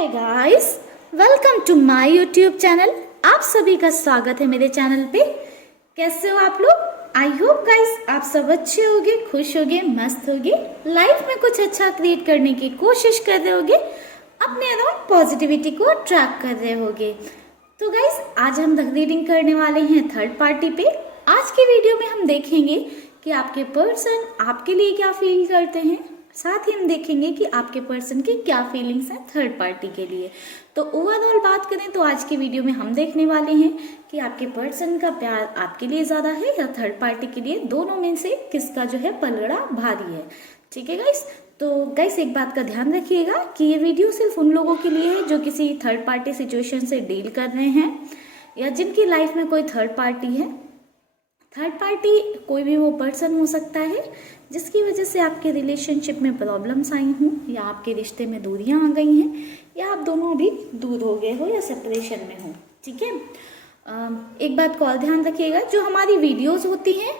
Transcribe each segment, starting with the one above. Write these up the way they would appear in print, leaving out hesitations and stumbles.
Hi guys, welcome to my YouTube channel. आप सभी का स्वागत है मेरे चैनल पे। कैसे हो आप लोग? आई होप गाइस आप सब अच्छे होगे, खुश होगे, मस्त होगे, लाइफ में कुछ अच्छा क्रिएट करने की कोशिश कर रहे होगे, अपने अराउंड पॉजिटिविटी को ट्रैक कर रहे होगे। तो गाइस आज हम रीडिंग करने वाले हैं थर्ड पार्टी पे। आज की वीडियो में हम देखेंगे कि आपके पर्सन आपके लिए क्या फील करते हैं, साथ ही हम देखेंगे कि आपके पर्सन की क्या फीलिंग्स हैं थर्ड पार्टी के लिए। तो ओवरऑल बात करें तो आज की वीडियो में हम देखने वाले हैं कि आपके पर्सन का प्यार आपके लिए ज़्यादा है या थर्ड पार्टी के लिए, दोनों में से किसका जो है पलड़ा भारी है। ठीक है गाइस, तो गाइस एक बात का ध्यान रखिएगा कि ये वीडियो सिर्फ उन लोगों के लिए है जो किसी थर्ड पार्टी सिचुएशन से डील कर रहे हैं या जिनकी लाइफ में कोई थर्ड पार्टी है। थर्ड पार्टी कोई भी वो पर्सन हो सकता है जिसकी वजह से आपके रिलेशनशिप में प्रॉब्लम्स आई हों या आपके रिश्ते में दूरियां आ गई हैं या आप दोनों अभी दूर हो गए हो या सेपरेशन में हो। ठीक है, एक बात को और ध्यान रखिएगा, जो हमारी वीडियोस होती हैं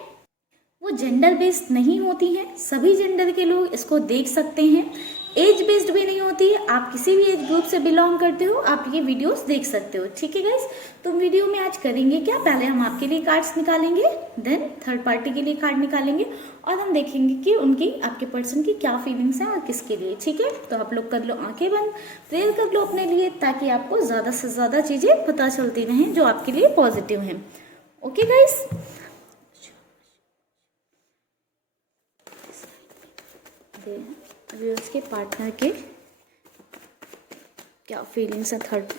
वो जेंडर बेस्ड नहीं होती हैं। सभी जेंडर के लोग इसको देख सकते हैं। एज बेस्ड भी नहीं होती है। आप किसी भी एज ग्रुप से बिलोंग करते हो, आप ये वीडियोस देख सकते हो। ठीक है गाइस, तो वीडियो में आज करेंगे क्या, पहले हम आपके लिए कार्ड्स निकालेंगे, देन थर्ड पार्टी के लिए कार्ड निकालेंगे और हम देखेंगे कि उनकी आपके पर्सन की क्या फीलिंग्स हैं और किसके लिए। ठीक है, तो आप लोग कर लो आंखें बंद, प्रेयर कर लो अपने लिए ताकि आपको ज़्यादा से ज़्यादा चीज़ें पता चलती रहें जो आपके लिए पॉजिटिव हैं। ओके गाइस, अभी उसके पार्टनर के क्या फीलिंग्स हैं third.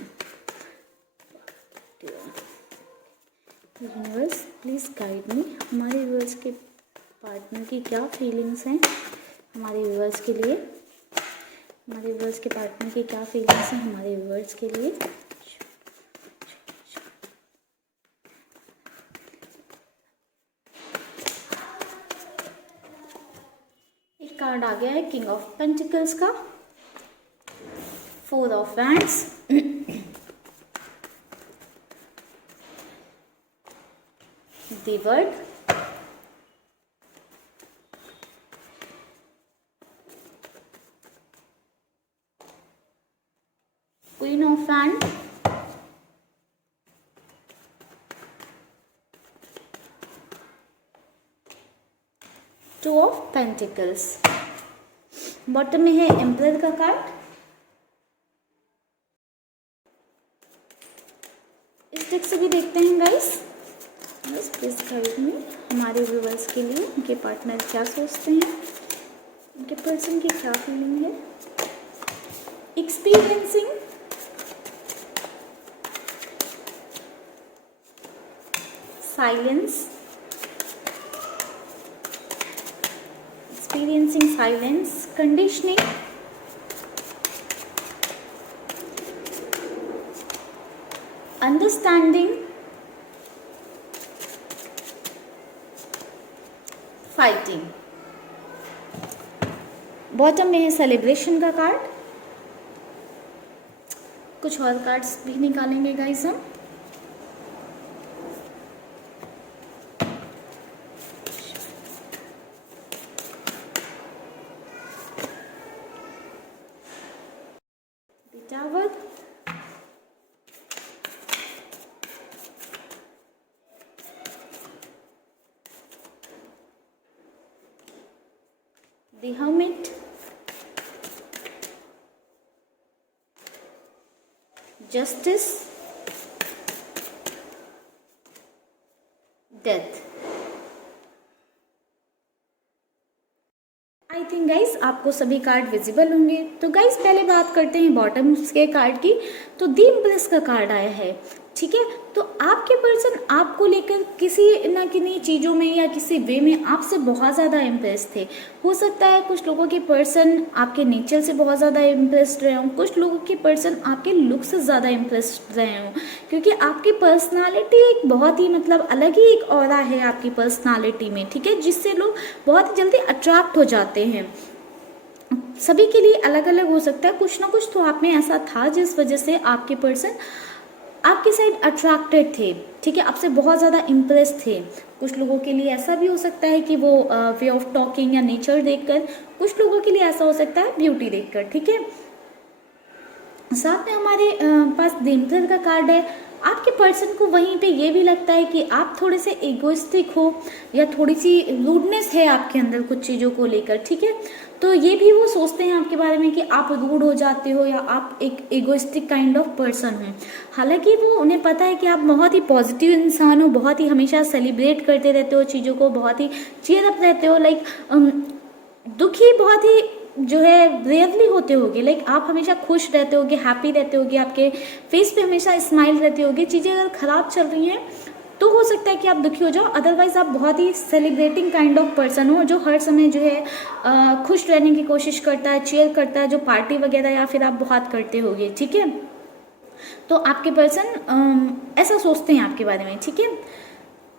Universe please guide me, हमारे व्यूअर्स के पार्टनर की क्या फीलिंग्स हैं हमारे व्यूअर्स के लिए, हमारे व्यूअर्स के पार्टनर की क्या फीलिंग्स हैं हमारे व्यूअर्स के लिए। कार्ड आ गया है किंग ऑफ पेंटिकल्स का, four of wands, the word, queen of wand, two of pentacles. Bottom में है एम्परर का कार्ड। इस डेक से भी देखते हैं गाइस, प्लीज गाइड में हमारे व्यूअर्स के लिए उनके पार्टनर क्या सोचते हैं, उनके पर्सन की क्या फीलिंग है। Experiencing silence, experiencing silence, conditioning, understanding, fighting। Bottom में है सेलिब्रेशन का कार्ड। कुछ और कार्ड्स भी निकालेंगे गाइस हम। Tower, the hermit, justice, death. I think guys आपको सभी कार्ड विजिबल होंगे। तो गाइस पहले बात करते हैं बॉटम के कार्ड की। तो द एम्प्रेस का कार्ड आया है। ठीक है, तो आपके पर्सन आपको लेकर किसी न किसी चीज़ों में या किसी वे में आपसे बहुत ज़्यादा इम्प्रेस थे। हो सकता है कुछ लोगों के पर्सन आपके नेचर से बहुत ज़्यादा इम्प्रेस्ड रहे हों, कुछ लोगों के पर्सन आपके लुक से ज़्यादा इम्प्रेस्ड रहे हों, क्योंकि आपकी पर्सनालिटी एक बहुत ही मतलब अलग ही एक ऑरा है आपकी पर्सनालिटी में। ठीक है, जिससे लोग बहुत ही जल्दी अट्रैक्ट हो जाते हैं। सभी के लिए अलग अलग हो सकता है, कुछ ना कुछ तो आप में ऐसा था जिस वजह से आपके पर्सन आपके साइड अट्रैक्टेड थे। ठीक है, आपसे बहुत ज़्यादा इम्प्रेस थे। कुछ लोगों के लिए ऐसा भी हो सकता है कि वो वे ऑफ टॉकिंग या नेचर देखकर, कुछ लोगों के लिए ऐसा हो सकता है ब्यूटी देखकर। ठीक है, साथ में हमारे पास देवता का कार्ड है। आपके पर्सन को वहीं पे ये भी लगता है कि आप थोड़े से इगोइस्टिक हो या थोड़ी सी रूडनेस है आपके अंदर कुछ चीज़ों को लेकर, ठीक है। तो ये भी वो सोचते हैं आपके बारे में कि आप रूड हो जाते हो या आप एक इगोइस्टिक काइंड ऑफ पर्सन हो। हालांकि वो उन्हें पता है कि आप बहुत ही पॉजिटिव इंसान हो, बहुत ही हमेशा सेलिब्रेट करते रहते हो चीज़ों को, बहुत ही चीयर अप रहते हो, लाइक दुखी बहुत ही जो है रेयरली होते होगे, लाइक आप हमेशा खुश रहते होगे, हैप्पी रहते होगे, आपके फेस पे हमेशा स्माइल रहती होगी। चीज़ें अगर खराब चल रही हैं तो हो सकता है कि आप दुखी हो जाओ, अदरवाइज आप बहुत ही सेलिब्रेटिंग काइंड ऑफ पर्सन हो जो हर समय जो है खुश रहने की कोशिश करता है, चीयर करता है, जो पार्टी वगैरह या फिर आप बहुत करते होगे, ठीक है। तो आपके पर्सन ऐसा सोचते हैं आपके बारे में, ठीक है।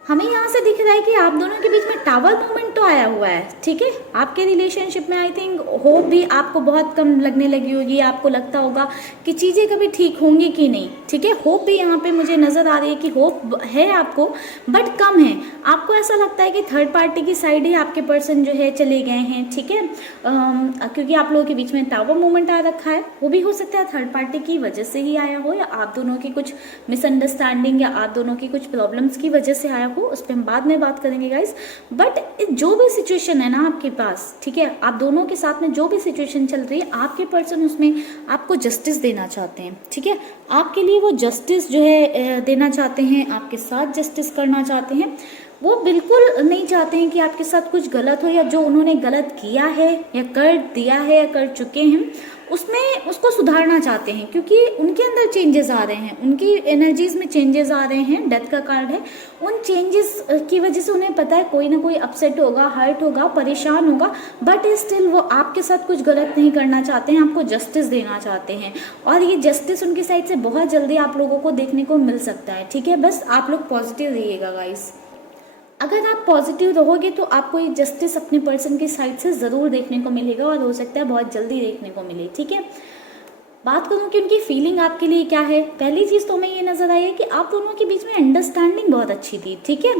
हमें यहाँ से दिख रहा है कि आप दोनों के बीच में टावर मूवमेंट तो आया हुआ है, ठीक है। आपके रिलेशनशिप में आई थिंक होप भी आपको बहुत कम लगने लगी होगी, आपको लगता होगा कि चीज़ें कभी ठीक होंगी कि नहीं, ठीक है। होप भी यहाँ पे मुझे नज़र आ रही है कि होप है आपको, बट कम है। आपको ऐसा लगता है कि थर्ड पार्टी की साइड ही आपके पर्सन जो है चले गए हैं, ठीक है। क्योंकि आप लोगों के बीच में टावर मूवमेंट आ रखा है, वो भी हो सकता है थर्ड पार्टी की वजह से ही आया हो, या आप दोनों की कुछ मिसअंडरस्टैंडिंग या आप दोनों की कुछ प्रॉब्लम्स की वजह से आया हो, उस पर हम बाद में बात करेंगे गाइस। बट जो भी सिचुएशन है ना आपके पास, ठीक है, आप दोनों के साथ में जो भी सिचुएशन चल रही है, आपके पर्सन उसमें आपको जस्टिस देना चाहते हैं, ठीक है। आपके लिए वो जस्टिस जो है देना चाहते हैं, आपके साथ जस्टिस करना चाहते हैं। वो बिल्कुल नहीं चाहते हैं कि आपके साथ कुछ गलत हो, या जो उन्होंने गलत किया है या कर दिया है या कर चुके हैं उसमें उसको सुधारना चाहते हैं, क्योंकि उनके अंदर चेंजेस आ रहे हैं, उनकी एनर्जीज में चेंजेस आ रहे हैं। डेथ का कार्ड है, उन चेंजेस की वजह से उन्हें पता है कोई ना कोई अपसेट होगा, हर्ट होगा, परेशान होगा, बट स्टिल वो आपके साथ कुछ गलत नहीं करना चाहते हैं, आपको जस्टिस देना चाहते हैं। और ये जस्टिस उनकी साइड से बहुत जल्दी आप लोगों को देखने को मिल सकता है, ठीक है। बस आप लोग पॉजिटिव रहिएगा गाइस। अगर आप पॉजिटिव रहोगे तो आपको ये जस्टिस अपने पर्सन की साइड से ज़रूर देखने को मिलेगा, और हो सकता है बहुत जल्दी देखने को मिले, ठीक है। बात करूँ कि उनकी फीलिंग आपके लिए क्या है, पहली चीज़ तो हमें ये नज़र आई है कि आप दोनों के बीच में अंडरस्टैंडिंग बहुत अच्छी थी, ठीक है।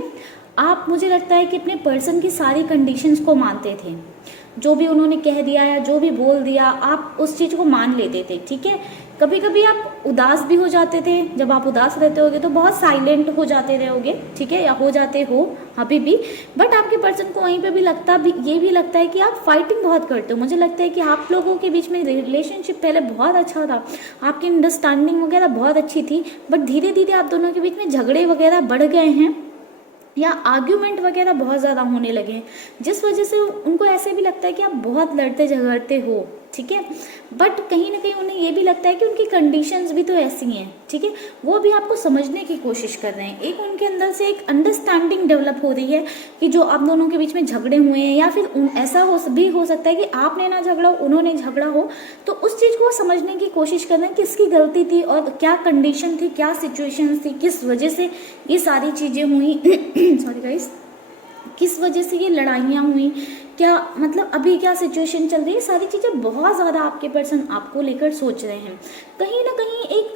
आप, मुझे लगता है कि अपने पर्सन की सारी कंडीशंस को मानते थे, जो भी उन्होंने कह दिया या जो भी बोल दिया आप उस चीज़ को मान लेते थे, ठीक है। कभी कभी आप उदास भी हो जाते थे, जब आप उदास रहते होगे तो बहुत साइलेंट हो जाते रहोगे, ठीक है, या हो जाते हो अभी भी। बट आपके पर्सन को वहीं पे भी ये भी लगता है कि आप फाइटिंग बहुत करते हो। मुझे लगता है कि आप लोगों के बीच में रिलेशनशिप पहले बहुत अच्छा था, आपकी अंडरस्टैंडिंग वगैरह बहुत अच्छी थी, बट धीरे धीरे आप दोनों के बीच में झगड़े वगैरह बढ़ गए हैं, या आर्ग्यूमेंट वगैरह बहुत ज़्यादा होने लगे हैं, जिस वजह से उनको ऐसे भी लगता है कि आप बहुत लड़ते झगड़ते हो, ठीक है। बट कहीं ना कहीं उन्हें ये भी लगता है कि उनकी कंडीशंस भी तो ऐसी हैं, ठीक है। वो भी आपको समझने की कोशिश कर रहे हैं, एक उनके अंदर से एक अंडरस्टैंडिंग डेवलप हो रही है कि जो आप दोनों के बीच में झगड़े हुए हैं, या फिर ऐसा हो सकता है कि आपने ना झगड़ा हो, उन्होंने झगड़ा हो, तो उस चीज़ को समझने की कोशिश कर रहे हैं, किसकी गलती थी और क्या कंडीशन थी, क्या सिचुएशन थी, किस वजह से ये सारी चीज़ें हुई सॉरी गाइस, किस वजह से ये लड़ाइयाँ हुई, क्या मतलब अभी क्या सिचुएशन चल रही है, सारी चीज़ें बहुत ज़्यादा आपके पर्सन आपको लेकर सोच रहे हैं। कहीं ना कहीं एक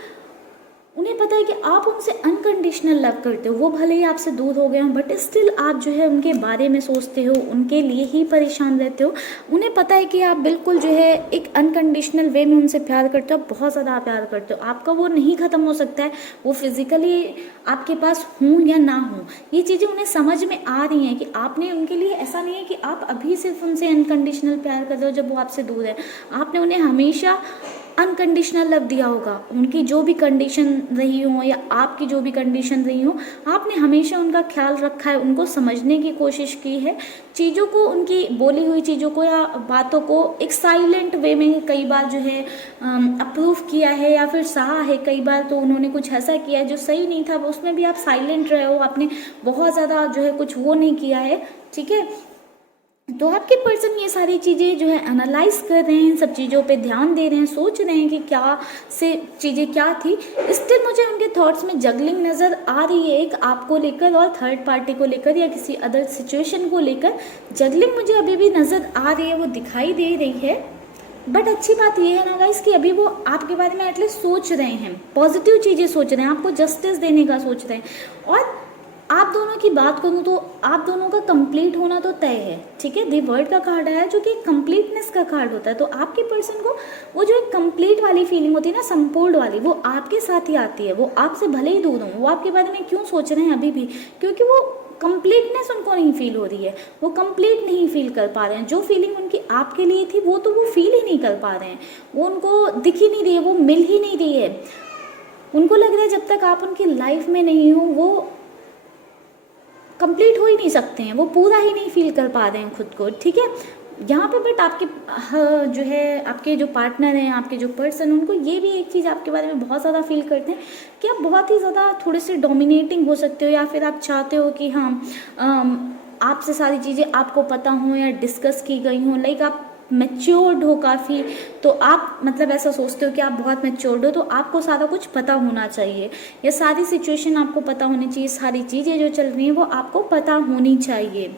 उन्हें पता है कि आप उनसे अनकंडीशनल लव करते हो, वो भले ही आपसे दूर हो गए हों, बट स्टिल आप जो है उनके बारे में सोचते हो, उनके लिए ही परेशान रहते हो। उन्हें पता है कि आप बिल्कुल जो है एक अनकंडीशनल वे में उनसे प्यार करते हो, बहुत ज़्यादा प्यार करते हो। आपका वो नहीं ख़त्म हो सकता है, वो फिजिकली आपके पास हूँ या ना हूँ, ये चीज़ें उन्हें समझ में आ रही हैं कि आपने उनके लिए, ऐसा नहीं है कि आप अभी सिर्फ उनसे अनकंडीशनल प्यार करते हो जब वो आपसे दूर है, आपने उन्हें हमेशा अनकंडीशनल लव दिया होगा। उनकी जो भी कंडीशन रही हो या आपकी जो भी कंडीशन रही हो, आपने हमेशा उनका ख्याल रखा है, उनको समझने की कोशिश की है, चीज़ों को, उनकी बोली हुई चीज़ों को या बातों को एक साइलेंट वे में कई बार जो है अप्रूव किया है या फिर सहा है। कई बार तो उन्होंने कुछ ऐसा किया है जो सही नहीं था, उसमें भी आप साइलेंट रहे हो, आपने बहुत ज़्यादा जो है कुछ वो नहीं किया है, ठीक है। तो आपके पर्सन ये सारी चीज़ें जो है एनालाइज कर रहे हैं, सब चीज़ों पे ध्यान दे रहे हैं, सोच रहे हैं कि क्या से चीज़ें क्या थी। स्टिल मुझे उनके थॉट्स में जगलिंग नज़र आ रही है, एक आपको लेकर और थर्ड पार्टी को लेकर या किसी अदर सिचुएशन को लेकर जगलिंग मुझे अभी भी नज़र आ रही है, वो दिखाई दे रही है। बट अच्छी बात ये है ना गाइस कि अभी वो आपके बारे में एटलीस्ट सोच रहे हैं, पॉजिटिव चीज़ें सोच रहे हैं, आपको जस्टिस देने का सोच रहे हैं। और आप दोनों की बात करूँ तो आप दोनों का कंप्लीट होना तो तय है, ठीक है। दी वर्ल्ड का कार्ड आया जो कि कंप्लीटनेस का कार्ड होता है, तो आपके पर्सन को वो जो एक कंप्लीट वाली फीलिंग होती है ना, संपूर्ण वाली, वो आपके साथ ही आती है। वो आपसे भले ही दूर हों, वो आपके बारे में क्यों सोच रहे हैं अभी भी, क्योंकि वो कंप्लीटनेस उनको नहीं फील हो रही है, वो कंप्लीट नहीं फील कर पा रहे हैं। जो फीलिंग उनकी आपके लिए थी वो तो वो फील ही नहीं कर पा रहे हैं, वो उनको दिख ही नहीं रही है, वो मिल ही नहीं रही है। उनको लग रहा है जब तक आप उनकी लाइफ में नहीं हो वो कंप्लीट हो ही नहीं सकते हैं, वो पूरा ही नहीं फील कर पा रहे हैं खुद को, ठीक है। यहाँ पे बट आपके जो है आपके जो पार्टनर हैं, आपके जो पर्सन, उनको ये भी एक चीज़ आपके बारे में बहुत ज़्यादा फील करते हैं कि आप बहुत ही ज़्यादा थोड़े से डोमिनेटिंग हो सकते हो, या फिर आप चाहते हो कि हाँ आपसे सारी चीज़ें आपको पता हों या डिस्कस की गई हों, लाइक आप मैच्योर्ड हो काफ़ी, तो आप मतलब ऐसा सोचते हो कि आप बहुत मैच्योर्ड हो, तो आपको सारा कुछ पता होना चाहिए, या सारी सिचुएशन आपको पता होनी चाहिए, सारी चीज़ें जो चल रही हैं वो आपको पता होनी चाहिए,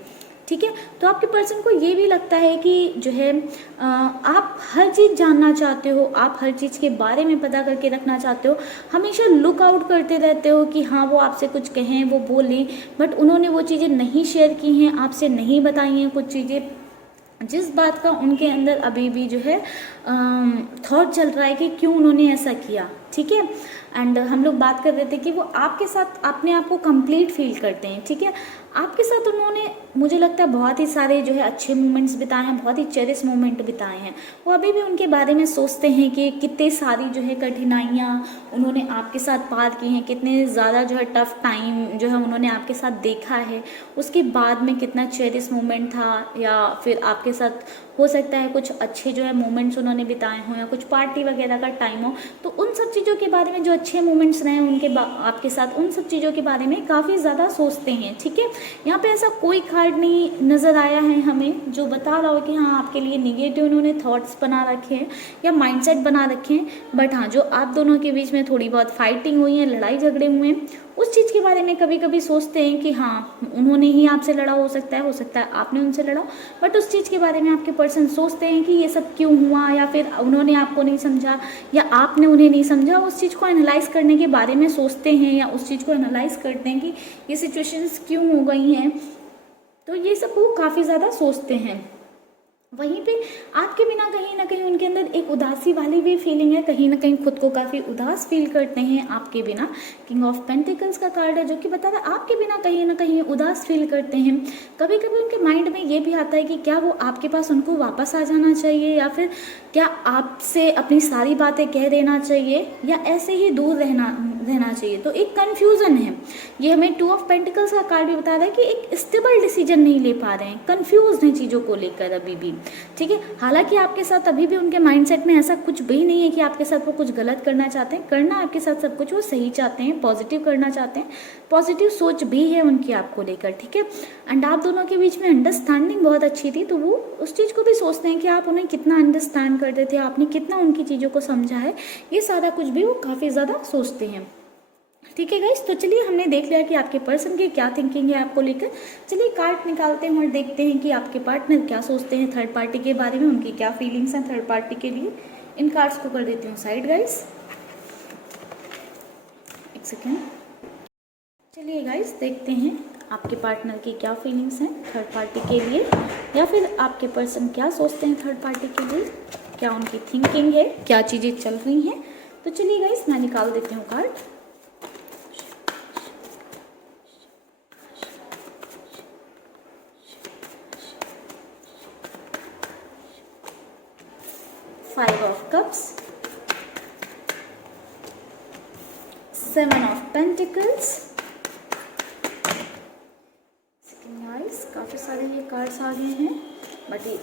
ठीक है। तो आपके पर्सन को ये भी लगता है कि जो है आप हर चीज़ जानना चाहते हो, आप हर चीज़ के बारे में पता करके रखना चाहते हो, हमेशा लुक आउट करते रहते हो कि हाँ वो आपसे कुछ कहें, वो बोलें, बट उन्होंने वो चीज़ें नहीं शेयर की हैं, आपसे नहीं बताई हैं कुछ चीज़ें, जिस बात का उनके अंदर अभी भी जो है थॉट चल रहा है कि क्यों उन्होंने ऐसा किया, ठीक है। एंड हम लोग बात कर रहे थे कि वो आपके साथ अपने आप को कंप्लीट फील करते हैं, ठीक है। आपके साथ उन्होंने मुझे लगता है बहुत ही सारे जो है अच्छे मोमेंट्स बिताए हैं, बहुत ही चेरिश मोमेंट बिताए हैं। वो अभी भी उनके बारे में सोचते हैं कि कितने सारी जो है कठिनाइयाँ उन्होंने आपके साथ पार की हैं, कितने ज़्यादा जो है टफ टाइम जो है उन्होंने आपके साथ देखा है, उसके बाद में कितना चेरिश मोमेंट था, या फिर आपके साथ हो सकता है कुछ अच्छे जो है मोमेंट्स उन्होंने बिताए हों, या कुछ पार्टी वगैरह का टाइम हो, तो उन सब चीज़ों के बारे में, जो अच्छे मोमेंट्स रहे उनके आपके साथ, उन सब चीज़ों के बारे में काफ़ी ज़्यादा सोचते हैं, ठीक है। यहाँ पे ऐसा कोई कार्ड नहीं नज़र आया है हमें जो बता रहा हो कि हाँ आपके लिए निगेटिव उन्होंने थॉट्स बना रखे हैं या माइंडसेट बना रखे हैं, बट हाँ जो आप दोनों के बीच में थोड़ी बहुत फाइटिंग हुई है, लड़ाई झगड़े हुए हैं, उस चीज़ के बारे में कभी कभी सोचते हैं कि हाँ उन्होंने ही आपसे लड़ा, हो सकता है आपने उनसे लड़ा, बट उस चीज़ के बारे में आपके पर्सन सोचते हैं कि ये सब क्यों हुआ, या फिर उन्होंने आपको नहीं समझा या आपने उन्हें नहीं समझा। उस चीज़ को एनालाइज करने के बारे में सोचते हैं, या उस चीज़ को एनालाइज करते हैं कि ये सिचुएशंस क्यों हो गई हैं, तो ये सब वो काफ़ी ज़्यादा सोचते हैं। वहीं पे आपके बिना कहीं ना कहीं उनके अंदर एक उदासी वाली भी फीलिंग है, कहीं ना कहीं खुद को काफ़ी उदास फील करते हैं आपके बिना। किंग ऑफ पेंटिकल्स का कार्ड है जो कि बता रहा है आपके बिना कहीं ना कहीं उदास फील करते हैं। कभी कभी उनके माइंड में ये भी आता है कि क्या वो आपके पास उनको वापस आ जाना चाहिए, या फिर क्या आपसे अपनी सारी बातें कह देना चाहिए, या ऐसे ही दूर रहना चाहिए। तो एक कन्फ्यूज़न है। ये हमें टू ऑफ पेंटिकल्स का कार्ड भी बता रहा है कि एक स्टेबल डिसीजन नहीं ले पा रहे हैं, कन्फ्यूज हैं चीज़ों को लेकर अभी भी, ठीक है। हालांकि आपके साथ अभी भी उनके माइंडसेट में ऐसा कुछ भी नहीं है कि आपके साथ वो कुछ गलत करना चाहते हैं, करना आपके साथ सब कुछ वो सही चाहते हैं, पॉजिटिव करना चाहते हैं, पॉजिटिव सोच भी है उनकी आपको लेकर, ठीक है। एंड आप दोनों के बीच में अंडरस्टैंडिंग बहुत अच्छी थी, तो वो उस चीज़ को भी सोचते हैं कि आप उन्हें कितना अंडरस्टैंड करते थे, आपने कितना उनकी चीज़ों को समझा है, ये सारा कुछ भी वो काफ़ी ज़्यादा सोचते हैं, ठीक है गाइस। तो चलिए हमने देख लिया कि आपके पर्सन की क्या थिंकिंग है आपको लेकर। चलिए कार्ड निकालते हैं और देखते हैं कि आपके पार्टनर क्या सोचते हैं थर्ड पार्टी के बारे में, उनकी क्या फीलिंग्स हैं थर्ड पार्टी के लिए। इन कार्ड्स को कर देती हूँ साइड गाइस, एक सेकेंड। चलिए गाइस देखते हैं आपके पार्टनर की क्या फीलिंग्स हैं थर्ड पार्टी के लिए, या फिर आपके पर्सन क्या सोचते हैं थर्ड पार्टी के लिए, क्या उनकी थिंकिंग है, क्या चीज़ें चल रही हैं। तो चलिए गाइस मैं निकाल देती हूँ card. Five of Cups, Seven of Pentacles, nice, काफ़ी सारे ये कार्ड्स आ गए हैं, बट ये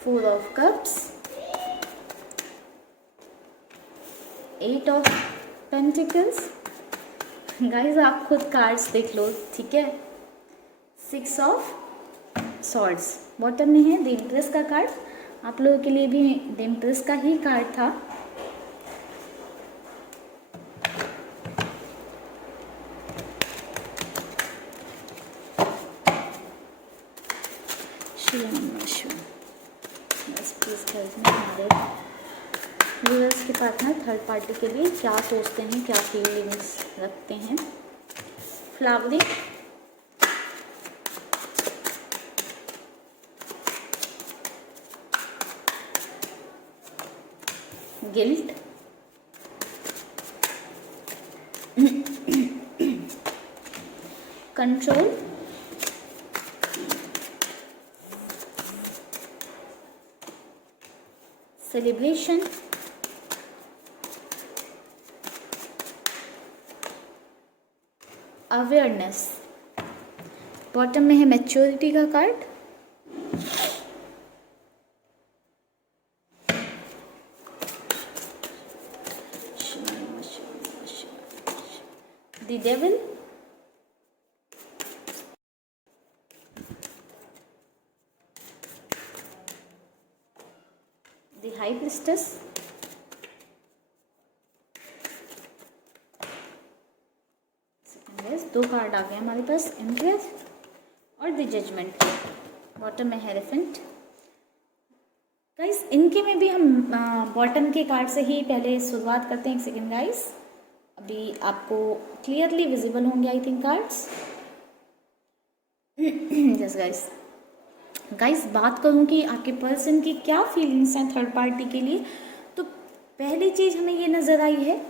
Four of Cups, Eight of Pentacles, guys आप खुद कार्ड्स देख लो, ठीक है। Six of Swords, बॉटम में है द एम्प्रेस का कार्ड, आप लोगों के लिए भी द एम्प्रेस का ही कार्ड था। शिवम नमः शिवम। बस प्लीज़ हेल्प में हमारे व्यूअर्स के पास ना थर्ड पार्टी के लिए क्या सोचते हैं, क्या फीलिंग्स रखते हैं। Flowering, guilt, control, celebration, awareness. Bottom में है मैच्योरिटी का card, the devil, the high priestess, दो कार्ड आ गए हमारे पास, एम्प्रेस और द जजमेंट। बॉटम में हेरेफेंट। गाइस इनके में भी हम बॉटम के कार्ड से ही पहले शुरुआत करते हैं। एक सेकेंड गाइस, अभी आपको क्लियरली विजिबल होंगे I think cards. Yes guys बात करूँ कि आपके पर्सन की क्या फीलिंग्स हैं थर्ड पार्टी के लिए, तो पहली चीज़ हमें ये नज़र आई है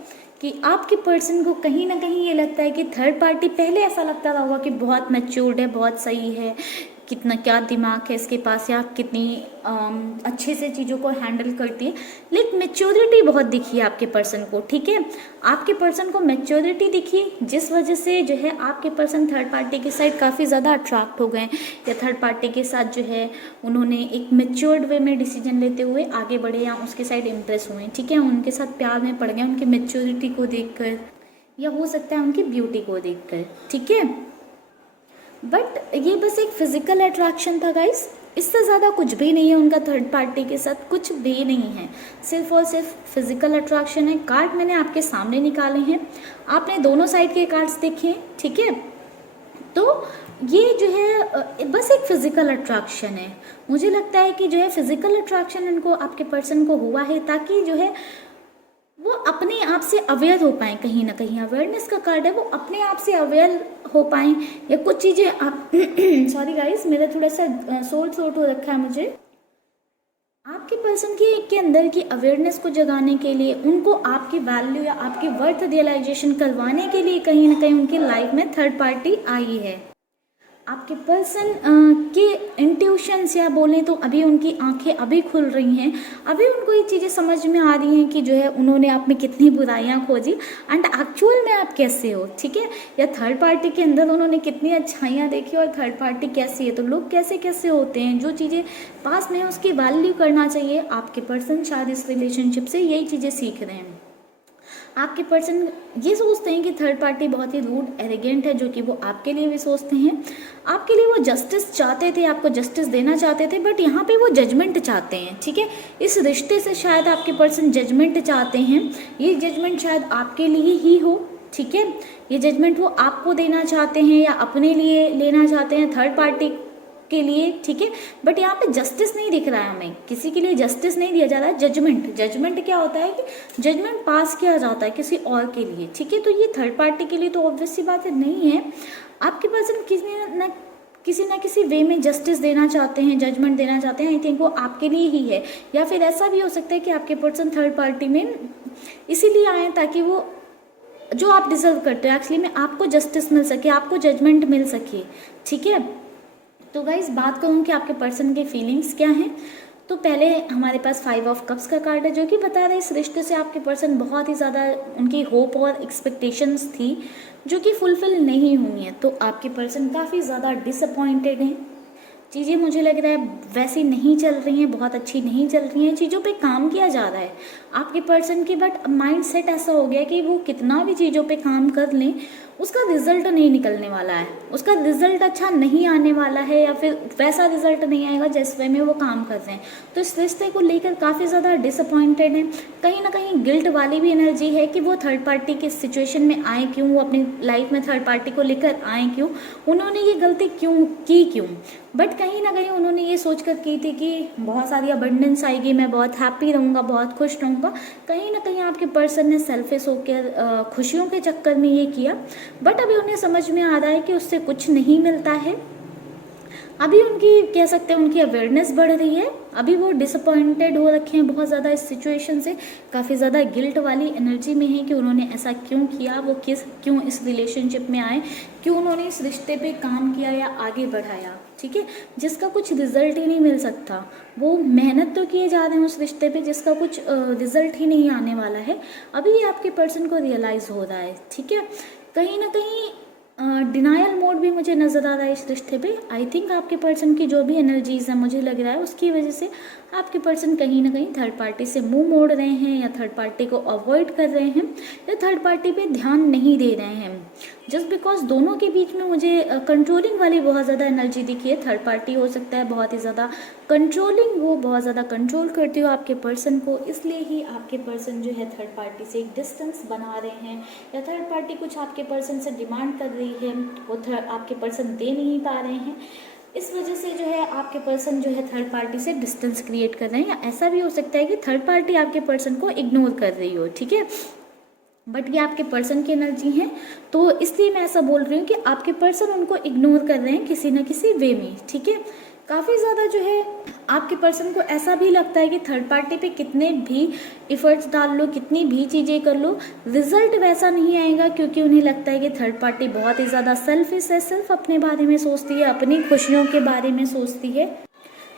कि आपके पर्सन को कहीं ना कहीं ये लगता है कि थर्ड पार्टी, पहले ऐसा लगता रहा होगा कि बहुत मैच्योर्ड है, बहुत सही है, कितना क्या दिमाग है इसके पास, या कितनी अच्छे से चीज़ों को हैंडल करती है, लेकिन मैच्योरिटी बहुत दिखी है आपके पर्सन को। ठीक है, आपके पर्सन को मैच्योरिटी दिखी, जिस वजह से जो है आपके पर्सन थर्ड पार्टी के साइड काफ़ी ज़्यादा अट्रैक्ट हो गए, या थर्ड पार्टी के साथ जो है उन्होंने एक मैच्योर्ड वे में डिसीजन लेते हुए आगे बढ़े, या उसके साइड इम्प्रेस हुए। ठीक है, उनके साथ प्यार में पड़ गए उनकी मैच्योरिटी को देखकर, या हो सकता है उनकी ब्यूटी को देखकर। ठीक है, बट ये बस एक फिजिकल अट्रैक्शन था गाइस, इससे ज़्यादा कुछ भी नहीं है उनका थर्ड पार्टी के साथ, कुछ भी नहीं है, सिर्फ और सिर्फ फिजिकल अट्रैक्शन है। कार्ड मैंने आपके सामने निकाले हैं, आपने दोनों साइड के कार्ड्स देखे हैं। ठीक है, तो ये जो है बस एक फिजिकल अट्रैक्शन है। मुझे लगता है कि जो है फिजिकल अट्रैक्शन इनको आपके पर्सन को हुआ है ताकि जो है वो अपने आप से अवेयर हो पाए, कहीं ना कहीं अवेयरनेस का कार्ड है, वो अपने आप से अवेयर हो पाए, या कुछ चीज़ें आप सॉरी गाइस मेरा थोड़ा सा सोट हो रखा है मुझे। आपके पर्सन के अंदर की अवेयरनेस को जगाने के लिए, उनको आपकी वैल्यू या आपकी वर्थ रियलाइजेशन करवाने के लिए कहीं ना कहीं उनकी लाइफ में थर्ड पार्टी आई है। आपके पर्सन के इंट्यूशंस या बोलें तो अभी उनकी आंखें अभी खुल रही हैं, अभी उनको ये चीज़ें समझ में आ रही हैं कि जो है उन्होंने आप में कितनी बुराइयां खोजी एंड एक्चुअल में आप कैसे हो। ठीक है, या थर्ड पार्टी के अंदर उन्होंने कितनी अच्छाइयाँ देखी और थर्ड पार्टी कैसी है, तो लोग कैसे कैसे होते हैं, जो चीज़ें पास में है उसकी वैल्यू करना चाहिए। आपके पर्सन शायद इस रिलेशनशिप से यही चीज़ें सीख रहे हैं। आपके पर्सन ये सोचते हैं कि थर्ड पार्टी बहुत ही रूड एरोगेंट है, जो कि वो आपके लिए भी सोचते हैं। आपके लिए वो जस्टिस चाहते थे, आपको जस्टिस देना चाहते थे, बट यहाँ पे वो जजमेंट चाहते हैं। ठीक है, इस रिश्ते से शायद आपके पर्सन जजमेंट चाहते हैं, ये जजमेंट शायद आपके लिए ही हो। ठीक है, ये जजमेंट वो आपको देना चाहते हैं या अपने लिए लेना चाहते हैं, थर्ड पार्टी के लिए। ठीक है, बट यहाँ पे जस्टिस नहीं दिख रहा है, हमें किसी के लिए जस्टिस नहीं दिया जा रहा है। जजमेंट क्या होता है कि जजमेंट पास किया जाता है किसी और के लिए। ठीक है, तो ये थर्ड पार्टी के लिए तो ऑब्वियस सी बात है नहीं है। आपके पर्सन किसी ना किसी वे में जस्टिस देना चाहते हैं, जजमेंट देना चाहते हैं। आई थिंक वो आपके लिए ही है, या फिर ऐसा भी हो सकता है कि आपके पर्सन थर्ड पार्टी में इसीलिए आए ताकि वो जो आप डिजर्व करते हो एक्चुअली में आपको जस्टिस मिल सके, आपको जजमेंट मिल सके। ठीक है, तो गाइस बात करूँ कि आपके पर्सन के फीलिंग्स क्या हैं, तो पहले हमारे पास 5 ऑफ कप्स का कार्ड है, जो कि बता रहा है इस रिश्ते से आपके पर्सन बहुत ही ज़्यादा उनकी होप और एक्सपेक्टेशंस थी जो कि फुलफिल नहीं हुई हैं। तो आपके पर्सन काफ़ी ज़्यादा डिसअपॉइंटेड हैं, चीज़ें मुझे लग रहा है वैसी नहीं चल रही हैं, बहुत अच्छी नहीं चल रही हैं, चीज़ों पे काम किया जा रहा है आपके पर्सन की, बट माइंड सेट ऐसा हो गया कि वो कितना भी चीज़ों पे काम कर लें उसका रिजल्ट नहीं निकलने वाला है, उसका रिजल्ट अच्छा नहीं आने वाला है, या फिर वैसा रिजल्ट नहीं आएगा जिस वे में वो काम कर रहे हैं। तो इस रिश्ते को लेकर काफ़ी ज़्यादा डिसअपॉइंटेड हैं, कहीं ना कहीं गिल्ट वाली भी एनर्जी है कि वो थर्ड पार्टी के सिचुएशन में आए क्यों, वो अपनी लाइफ में थर्ड पार्टी को लेकर आए क्यों, उन्होंने ये गलती क्यों की क्यों। बट कहीं ना कहीं उन्होंने ये सोच कर की थी कि बहुत सारी अबंडेंस आएगी, मैं बहुत हैप्पी रहूँगा, बहुत खुश रहूँगा। कहीं ना कहीं आपके पर्सन ने सेल्फिश होकर खुशियों के चक्कर में ये किया, बट अभी उन्हें समझ में आ रहा है कि उससे कुछ नहीं मिलता है। अभी उनकी कह सकते हैं उनकी अवेयरनेस बढ़ रही है। अभी वो डिसअपॉइंटेड हो रखे हैं बहुत ज़्यादा इस सिचुएशन से, काफ़ी ज़्यादा गिल्ट वाली एनर्जी में है कि उन्होंने ऐसा क्यों किया, वो क्यों इस रिलेशनशिप में आए, क्यों उन्होंने इस रिश्ते पे काम किया या आगे बढ़ाया, ठीक है, जिसका कुछ रिजल्ट ही नहीं मिल सकता। वो मेहनत तो किए जा रहे हैं उस रिश्ते पे जिसका कुछ रिजल्ट ही नहीं आने वाला है। अभी ये आपके पर्सन को रियलाइज़ हो रहा है, ठीक है। कहीं ना कहीं डिनायल मोड भी मुझे नज़र आ रहा है इस रिश्ते पे। आई थिंक आपके पर्सन की जो भी एनर्जीज है, मुझे लग रहा है उसकी वजह से आपके पर्सन कहीं ना कहीं थर्ड पार्टी से मुंह मोड़ रहे हैं, या थर्ड पार्टी को अवॉइड कर रहे हैं, या थर्ड पार्टी पे ध्यान नहीं दे रहे हैं। जस्ट बिकॉज दोनों के बीच में मुझे कंट्रोलिंग वाली बहुत ज़्यादा एनर्जी दिखी है। थर्ड पार्टी हो सकता है बहुत ही ज़्यादा कंट्रोलिंग, वो बहुत ज़्यादा कंट्रोल करती हो आपके पर्सन को, इसलिए ही आपके पर्सन जो है थर्ड पार्टी से एक डिस्टेंस बना रहे हैं, या थर्ड पार्टी कुछ आपके पर्सन से डिमांड कर रही है, वो आपके पर्सन दे नहीं पा रहे हैं। इस वजह से जो है आपके पर्सन जो है थर्ड पार्टी से डिस्टेंस क्रिएट कर रहे हैं, या ऐसा भी हो सकता है कि थर्ड पार्टी आपके पर्सन को इग्नोर कर रही हो, ठीक है। बट ये आपके पर्सन की एनर्जी है, तो इसलिए मैं ऐसा बोल रही हूँ कि आपके पर्सन उनको इग्नोर कर रहे हैं किसी न किसी वे में, ठीक है। काफ़ी ज़्यादा जो है आपके पर्सन को ऐसा भी लगता है कि थर्ड पार्टी पे कितने भी इफ़र्ट्स डाल लो, कितनी भी चीज़ें कर लो, रिजल्ट वैसा नहीं आएगा, क्योंकि उन्हें लगता है कि थर्ड पार्टी बहुत ही ज़्यादा सेल्फिश है, सिर्फ अपने बारे में सोचती है, अपनी खुशियों के बारे में सोचती है,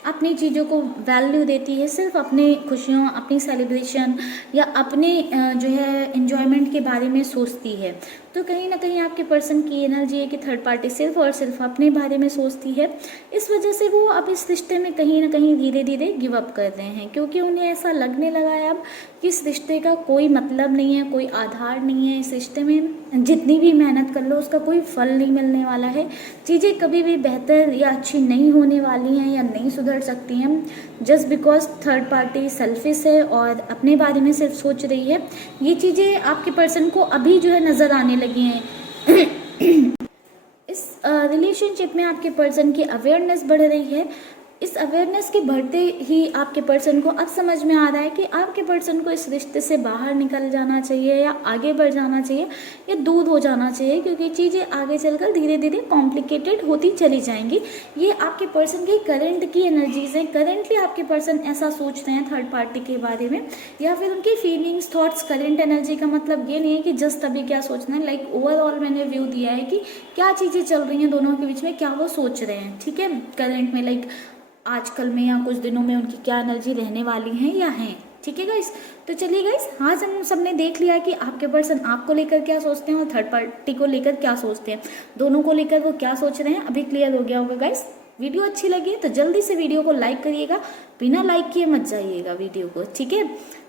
अपनी चीज़ों को वैल्यू देती है, सिर्फ अपनी खुशियों, अपनी सेलिब्रेशन या अपने जो है एंजॉयमेंट के बारे में सोचती है। तो कहीं ना कहीं आपके पर्सन की एनर्जी है कि थर्ड पार्टी सिर्फ और सिर्फ अपने बारे में सोचती है। इस वजह से वो अब इस रिश्ते में कहीं ना कहीं धीरे धीरे गिव अप कर रहे हैं, क्योंकि उन्हें ऐसा लगने लगा है अब कि इस रिश्ते का कोई मतलब नहीं है, कोई आधार नहीं है। इस रिश्ते में जितनी भी मेहनत कर लो उसका कोई फल नहीं मिलने वाला है। चीज़ें कभी भी बेहतर या अच्छी नहीं होने वाली हैं या नहीं सुधर सकती हैं, just because third party selfish है और अपने बारे में सिर्फ सोच रही है। ये चीज़ें आपके पर्सन को अभी जो है नज़र आने लगी हैं। इस रिलेशनशिप में आपके पर्सन की अवेयरनेस बढ़ रही है। इस अवेयरनेस के बढ़ते ही आपके पर्सन को अब समझ में आ रहा है कि आपके पर्सन को इस रिश्ते से बाहर निकल जाना चाहिए, या आगे बढ़ जाना चाहिए, या दूर हो जाना चाहिए, क्योंकि चीज़ें आगे चलकर धीरे धीरे कॉम्प्लिकेटेड होती चली जाएंगी। ये आपके पर्सन की करंट की एनर्जीज हैं। करंटली आपके पर्सन ऐसा सोच रहे हैं थर्ड पार्टी के बारे में, या फिर उनकी फीलिंग्स, थॉट्स। करंट एनर्जी का मतलब ये नहीं है कि जस्ट अभी क्या सोचना है, लाइक ओवरऑल मैंने व्यू दिया है कि क्या चीज़ें चल रही हैं दोनों के बीच में, क्या वो सोच रहे हैं, ठीक है, करंट में, लाइक आजकल में या कुछ दिनों में उनकी क्या एनर्जी रहने वाली है या हैं, ठीक है गाइस। तो चलिए गाइस, आज हम सबने देख लिया कि आपके पर्सन आपको लेकर क्या सोचते हैं और थर्ड पार्टी को लेकर क्या सोचते हैं, दोनों को लेकर वो क्या सोच रहे हैं, अभी क्लियर हो गया होगा गाइस। वीडियो अच्छी लगी तो जल्दी से वीडियो को लाइक करिएगा, बिना लाइक किए मत जाइएगा वीडियो को, ठीक है।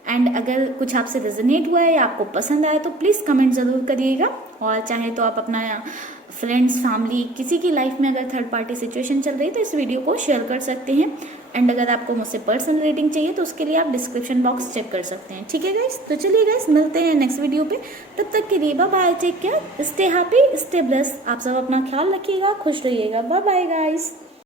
एंड अगर कुछ आपसे रेजोनेट हुआ है या आपको पसंद आया तो प्लीज़ कमेंट ज़रूर करिएगा, और चाहे तो आप अपना फ्रेंड्स, फैमिली, किसी की लाइफ में अगर थर्ड पार्टी सिचुएशन चल रही है तो इस वीडियो को शेयर कर सकते हैं। एंड अगर आपको मुझसे पर्सनल रीडिंग चाहिए तो उसके लिए आप डिस्क्रिप्शन बॉक्स चेक कर सकते हैं, ठीक है गाइस। तो चलिए गाइस, मिलते हैं नेक्स्ट वीडियो पे, तब तक के लिए bye bye, take care, stay happy, stay blessed. आप सब अपना ख्याल रखिएगा, खुश रहिएगा, बाय बाय गाइस।